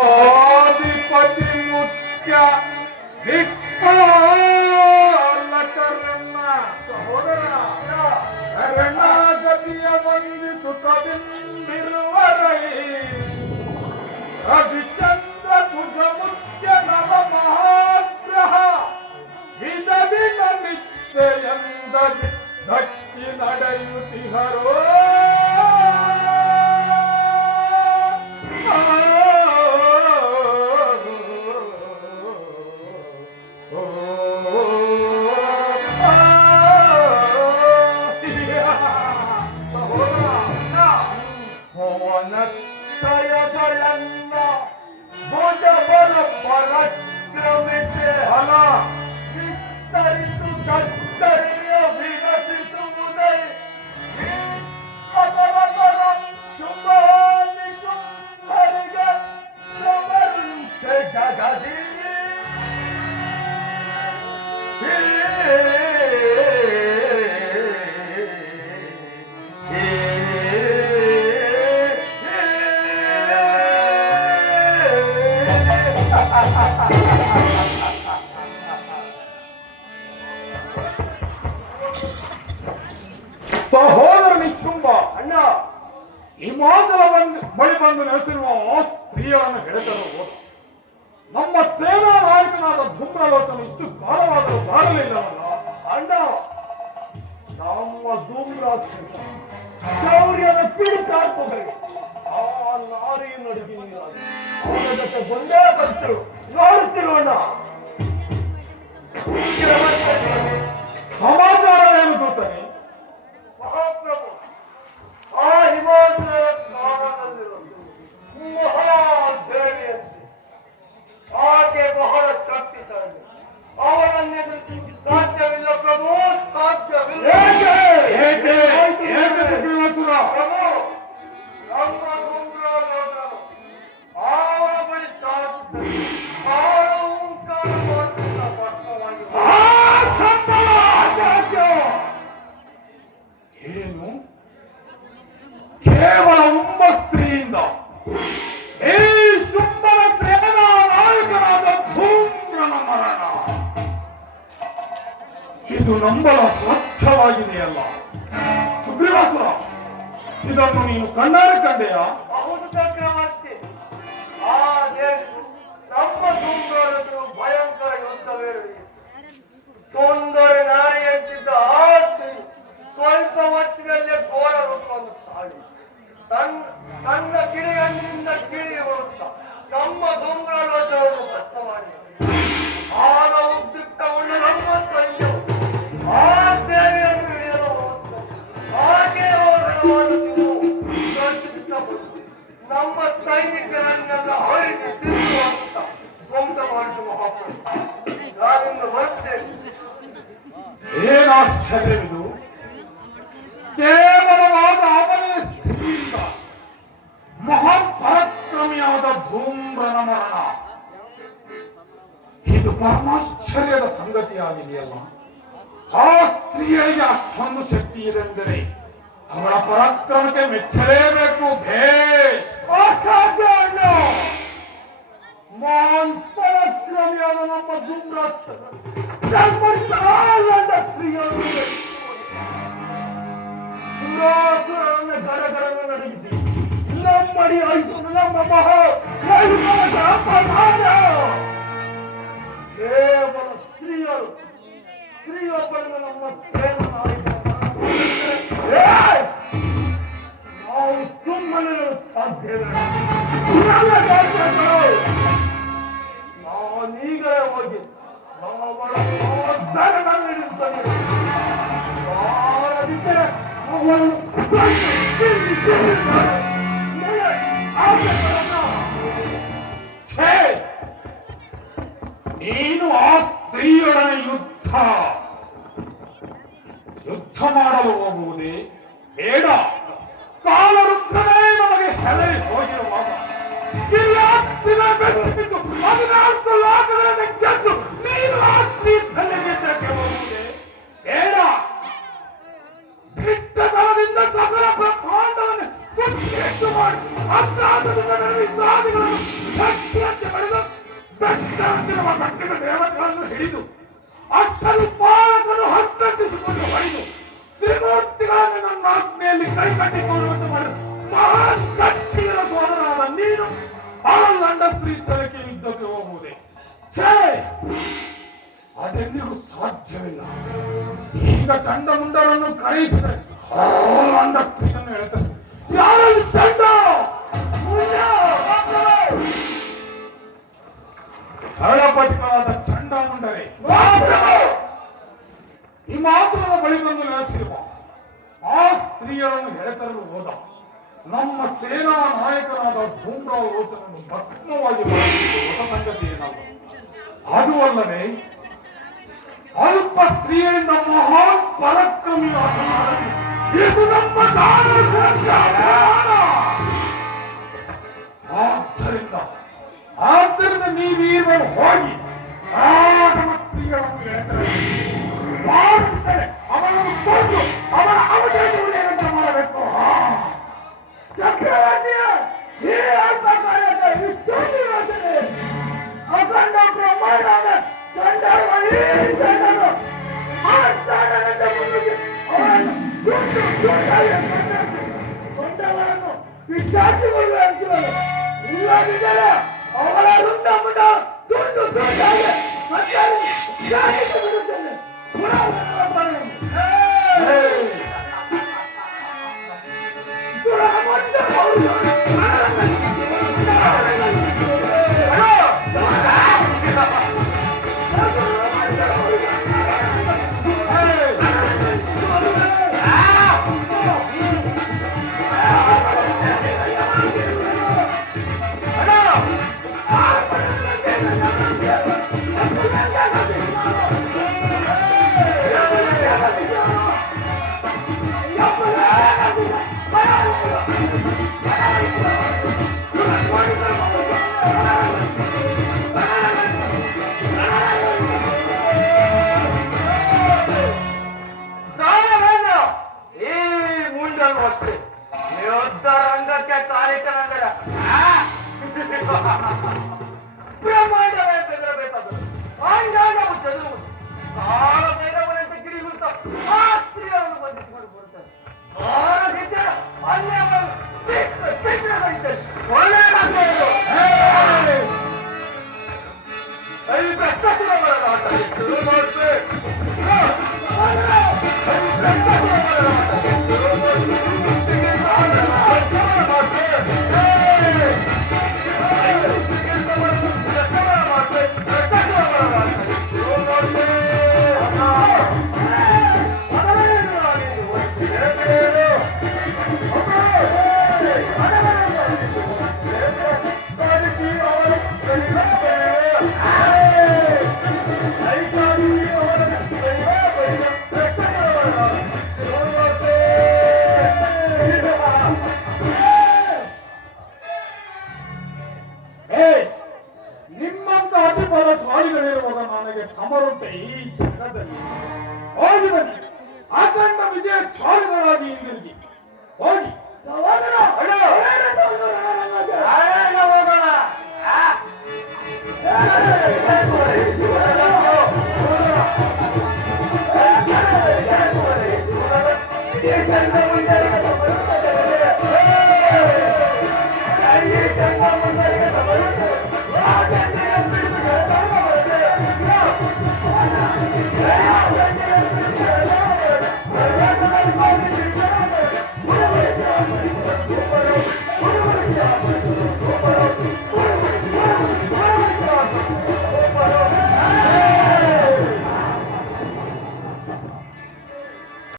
ಆಧಿಪತಿ ಮುಖ್ಯ ದಿಕ್ಪಾಲಕರನ್ನ ಸಹೋದರ ಶರಣಾಗತಿಯ ವಂದಿಸುತ್ತದಿಂದಿರುವರೈ ರವಿಚಂದ್ರ ಭುಜ ಮುಖ್ಯ ನವ ಮಹಾಗ್ರಹ ವಿಧ ವಿಧ ನಿತ್ಯೆಯಂದ ದಕ್ಕಿ ನಡೆಯುತ್ತಿಹರೋ ಭುವನತ್ರಯಗಳನ್ನ ಭುಜಬಲ ಪರಾಕ್ರಮಿಸಿ ಹಲ ವಿಸ್ತರಿಸು ಕತ್ತರಿಯ ವಿಕಸಿಸುವುದೇ ಅದರದರ ಶುಭ ನಿಶುಂಭರಿಗೆ ಸಮರಂತೆ ಜಗದಿ ಸಹೋದರ ನಿಶುಂಭ ಅಣ್ಣ ಹಿಮಾಚಲ ಬಳಿ ಬಂದು ನೆಲೆಸಿರುವ ಸ್ತ್ರೀಯರನ್ನು ಗೆಳೆತರು ಹೋದ ನಮ್ಮ ಸೇನಾ ನಾಯಕನಾದ ಧೂಮ್ರಲೋಚನ ಇಷ್ಟು ಕಾಲವಾದರೂ ಬಾರಲಿಲ್ಲವಲ್ಲ ಅಣ್ಣ ನಮ್ಮ ಧೂಮ್ರಾಕ್ಷ ಶೌರ್ಯದ ಪಿಡಿಕಾಡ್ತಾರೆ ಆ ನಾರಿಯ ನಡುವೆ ಅವನ ಜೊತೆ ಒಂದೇ ಬಂತು ನೋಡುತ್ತಿರೋಣ ಸಮಾಚಾರ ಏನು ಗೊತ್ತಾನೆ ಮಹಾಪ್ರಭು ಆ ಹಿಮಾಚಲ ಕಾಲದಲ್ಲಿರುವ ಮಹಾದೇವಿಯಂತೆ ಆಕೆ ಬಹಳ ತಪ್ಪಿದ್ದಾರೆ ಅವನನ್ನು ಎದುರಿಸಿ ಸಾಧ್ಯವಿಲ್ಲ ಪ್ರಭು ಸಾಧ್ಯವಿಲ್ಲ ಪ್ರಭು ನಮ್ಮ ಗುಂಗ್ರಾಲೋಟನು ಅವನ ಬಳಿ ಸಾಧಿಸಿದರೆ ಓಂಕಾರ ಮಾತ್ರ ಪಕ್ವವಾಗಿ ಏನು ಕೇವಲ ಒಬ್ಬ ಸ್ತ್ರೀಯಿಂದ ಈ ಶುಂಭನ ಸೇನಾ ನಾಯಕನಾದ ಧೂಮ್ರನ ಮರಣ ಇದು ನಂಬಲ ಸ್ವಚ್ಛವಾಗಿದೆಯಲ್ಲ ಸುಗ್ರೀವಾಸುರ ಇದನ್ನು ನೀನು ಕಣ್ಣಾರೆ ಕಂಡೆಯಾ ಹೌದು ಚಕ್ರವರ್ತಿ ಆ ದೇಶವು ನಮ್ಮ ಧೂಮ್ರಾಲೋಚನು ಭಯಂಕರ ಯುದ್ಧವೇಳಿ ಸುಂದರ ನಾರಿಯಂತಿದ್ದ ಆ ಸ್ತ್ರೀ ಸ್ವಲ್ಪ ಹೊತ್ತಿನಲ್ಲೇ ಘೋರ ರೂಪವನ್ನು ತಾಳಿ ತನ್ನ ಕಿಡಿಗಣ್ಣಿನಿಂದ ಕೀಳಿ ಹೋಗುತ್ತ ನಮ್ಮ ಧೂಮ್ರಾಲೋಚನವನ್ನು ಭತ್ತ ಮಾಡಿ ಆಗ ಉದ್ರಿಕ್ತಗೊಂಡ ನಮ್ಮ ಸೈನ್ಯವು ಆ ದೇವಿಯನ್ನು ಹಿಡಿಯಲು ಹೋಗುತ್ತದೆ ಹಾಗೆ ನಮ್ಮ ಸೈನಿಕರನ್ನೆಲ್ಲ ಹೊರಗೆ ತಿರುಗಿ ಹೋಗುತ್ತಾ ಧ್ವಂಸ ಮಾಡಿದ ಮಹಾಪ್ರಭು ನಾನಿಂದ ಬರ್ತೇನೆ ಏನಾಶ್ಚರ್ಯವಿದು ಕೇವಲವಾದ ಅವನೇ ಸ್ಥಿತಿಯಿಂದ ಮಹಾನ್ ಪರಾಕ್ರಮಿಯಾದ ಧೂಮ್ರನ ಮರಣ ಇದು ಪರಮಾಶ್ಚರ್ಯದ ಸಂಗತಿಯಾಗಿದೆಯಲ್ಲ ಆ ಸ್ತ್ರೀಯರಿಗೆ ಅಷ್ಟೊಂದು ಶಕ್ತಿ ಇದೆಂದರೆ ಅವಳ ಪರಾಕ್ರಮಕ್ಕೆ ಮೆಚ್ಚಲೇಬೇಕು ಭೇಷ್ ಮಹಾನ್ ಪರಾಕ್ರಮಿಯಾದ ನಮ್ಮ ಧೂಮ್ರಾಕ್ಷಸ ಸ್ತ್ರೀಯರು ಸುರಾಸುರರನ್ನು ಗಡಗಡನ್ನು ನಡೆಸಿ ನಮ್ಮಡಿ ಆಯಿತು ನಮ್ಮ ಮಹಾ ಕೇವಲ ಸ್ತ್ರೀಯೊಬ್ಬರನ್ನು ನಮ್ಮ ಸೇನಾ ನಾವು ಸುಮ್ಮನೆ ಸಾಧ್ಯವಿಲ್ಲ ನಾನೀಗಲೇ ಹೋಗಿ ಅವಳ ನಡೆಯುತ್ತದೆ ನೀನು ಆ ಸ್ತ್ರೀಯೊಡನೆ ಯುದ್ಧ ಮಾಡಲು ಹೋಗುವುದೇ ಬೇಡ. ಕಾಲರುತ್ತನೇ ನಮಗೆ ಹೆದರಿ ಹೋಗಿರುವಾಗ ಇಲ್ಲ ದಿನ ಬೆಳೆಸಿದ್ದು 14 ಲಾಖಗಳನ್ನು ಗೆದ್ದು ನೀನು ಆ ಸ್ತ್ರೀ ತಲೆಗೆದ್ದಕ್ಕೆ ಹೋಗುವುದೇ ಬೇಡ. ದಿಟ್ಟತನದಿಂದ ಸಕಲ ಬ್ರಹ್ಮಾಂಡವನ್ನು ಸುಟ್ಟು ಮಾಡಿ ಅಜ್ಞಾತದಿಂದ ವಿಶ್ವಾದಿಗಳನ್ನು ಶಕ್ತಿಯಂತೆ ಬೆಳೆದು ಬೆಟ್ಟಂತಿರುವ ಕಟ್ಟಿದ ದೇವತೆಗಳನ್ನು ಹಿಡಿದು ಅಷ್ಟರು ಪಾಲಕರು ಹತ್ತರಿಸಿಕೊಂಡು ಹೊಡೆದು ತ್ರಿಮೂರ್ತಿಗಳನ್ನು ನನ್ನ ಆತ್ಮೆಯಲ್ಲಿ ಕೈ ಕಟ್ಟಿಕೊಳ್ಳುವಂತೆ ಮಾಡಿದ ಮಹಾನ್ ಕಟ್ಟಿಗಳ ಸೋದರಾದ ನೀನು ಅವಳಂಡ ಪ್ರೀತಲಕ್ಕೆ ಯುದ್ಧಕ್ಕೆ ಹೋಗುವುದೇ? ಛೇ, ಅದೆಂದಿಗೂ ಸಾಧ್ಯವಿಲ್ಲ. ಈಗ ಚಂಡಮುಂಡರನ್ನು ಕರೆಯಿಸಿದರೆ ಅವಳಂಡ ಸ್ತ್ರೀಯನ್ನು ಹೇಳ್ತಾರೆ. ಯಾರಲ್ಲಿ ಚಂಡ ಹಳಪಟಿಗಳಾದ ಚಂಡಮುಂಡರೇ, ಈ ಮಾತುಗಳ ಬಳಿ ಬಂದು ನೆಲೆಸಿರುವ ಆ ಸ್ತ್ರೀಯರನ್ನು ಎಳೆತರಲು ಹೋದ ನಮ್ಮ ಸೇನಾ ನಾಯಕನಾದ ಭೂಮ್ರಾವ್ ರೋಚನನ್ನು ಭಸ್ಮವಾಗಿ ಹೊಸ ಸಂಗತಿ ಏನಲ್ಲ. ಅದು ಅಲ್ಲದೆ ಅಲ್ಪ ಸ್ತ್ರೀಯರಿಂದ ಮಹಾನ್ ಪರಾಕ್ರಮಿ ಇದು ನಮ್ಮ ಆದ್ದರಿಂದ ನೀವೀಗ ಹೋಗಿ ಆ ನಮ್ಮ ಸ್ತ್ರೀಗಳನ್ನು ಎಳೆತರೆ ಅವರನ್ನು ಕೊಂದು ಅವರ ಅವಧೇಯತೆ ಮಾಡಬೇಕು. ಚಕ್ರವರ್ತಿಯ ಈ ಅರ್ಥಕಾರ್ಯದ ಇಷ್ಟೊಂದು ಯೋಚನೆ ಅಖಂಡ ಬ್ರಹ್ಮಾಂಡದ ಚಂಡರು ಈ ಚಂಡರು ಆ ಚಂಡನಂತೆ ಮುಂದಿಗೆ ಅವರನ್ನು ತುಂಡು ತುಂಡಾಗಿ ಕತ್ತರಿಸಿ ಕೊಂಡವರನ್ನು ಪಿಶಾಚಿಗಳು ಅಂತಿರಲು. ಇಲ್ಲದಿದ್ದರೆ ಅವರ ರುಂಡ ಮುಂಡ ತುಂಡು ತುಂಡಾಗಿ ಕತ್ತರಿಸಿ ಜಾರಿಗೆ ಬಿಡುತ್ತೇನೆ. ರಂಗಕ್ಕೆ ಕಾರ್ಯಕ್ರಮಗಳ ಬ್ರಹ್ಮಾಂಡವೇ ಬೆದರಬೇಕಾದರು ಆಂಗಾಂಗವು ಚದುರುವುದು ಕಾಲ ಬೇಡವನಂತೆ ಕಿಡಿಗುತ್ತ ಆ ಸ್ತ್ರೀಯನ್ನು ಬಂಧಿಸಿಕೊಂಡು ಬರುತ್ತಾರೆ. ಅನ್ಯವನ್ನು ನಿಮ್ಮಂತ ಅತಿಬಲ ಸ್ವಾಮಿಗಳಿರುವಾಗ ನನಗೆ ಸಮರುಂಟೆ ಈ ಜಗದಲ್ಲಿ. ಹೋಗಿ ಬನ್ನಿ, ಅಖಂಡ ವಿಜಯ ಸ್ವಾಮಿಗಳಾಗಿ ಹಿಂದಿರುಗಿ ಹೋಗಿ ಸಹೋದರ ಹೋಗೋಣ.